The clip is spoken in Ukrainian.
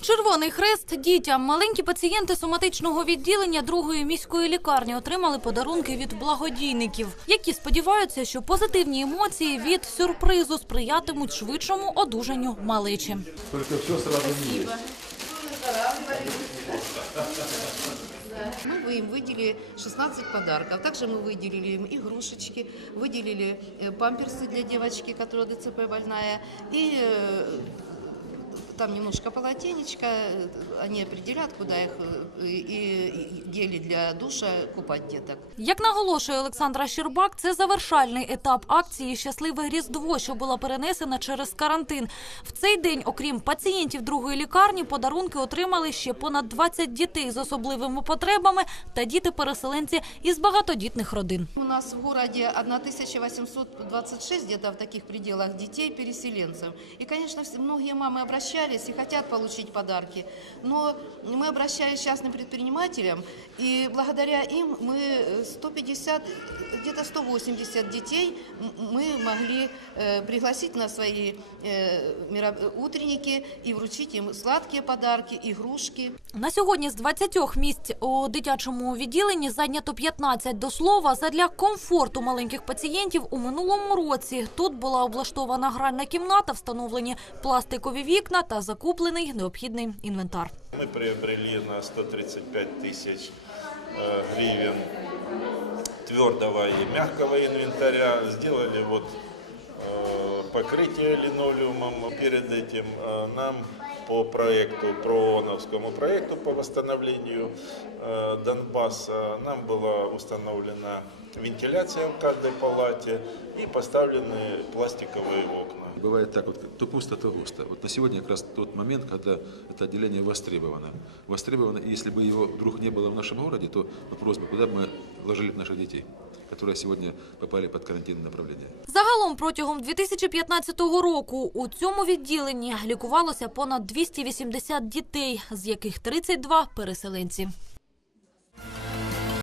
Червоний хрест дітям. Маленькі пацієнти соматичного відділення другої міської лікарні отримали подарунки від благодійників, які сподіваються, що позитивні емоції від сюрпризу сприятимуть швидшому одужанню малечі. Только все сразу не есть. Мы вы- им выделили 16 подарков. Также мы выделили им игрушечки, выделили э, памперсы для девочки, которая ДЦП больная, и э, там немножко полотенечко, э, они определят, куда их, э, и и гели для душа купать деток. Як наголошує Олександра Щербак, це завершальний етап акції Щасливе Різдво, що була перенесена через карантин. В цей день, окрім пацієнтів другої лікарні, подарунки отримали ще понад 20 дітей з особливими потребами та діти-переселенці із багатодітних родин. У нас в городе 1826 где-то в таких пределах детей-переселенцев. И, конечно, все- многие мамы обращались и хотят получить подарки. Но мы обращались к частным предпринимателям, и благодаря им мы э, 150, где-то 180 детей м- мы могли э, пригласить на свои э, меро- утренники и вручить им сладкие подарки, игрушки. На сьогодні з 20 місць у дитячому відділенні зайнято 15. До слова, задля комфорту маленьких пацієнтів у минулому році тут була облаштована гральна кімната, встановлені пластикові вікна та закуплений необхідний інвентар. Мы приобрели на 135 тысяч э, гривен твердого и мягкого инвентаря. Сделали вот э, покрытие линолеумом. Перед этим э, нам по проекту, ПРООНовскому проекту по восстановлению э, Донбасса, нам была установлена вентиляция в каждой палате и поставлены пластиковые окна. Бывает так, вот то пусто, то густо. Вот на сегодня как раз тот момент, когда это отделение востребовано. Востребовано, и если бы его вдруг не было в нашем городе, то вопрос бы, куда бы мы вложили бы наших детей, которые сегодня попали под карантинное направление. Загалом протягом 2015 року у цьому відділенні лікувалося понад 280 дітей, з яких 32 – переселенці.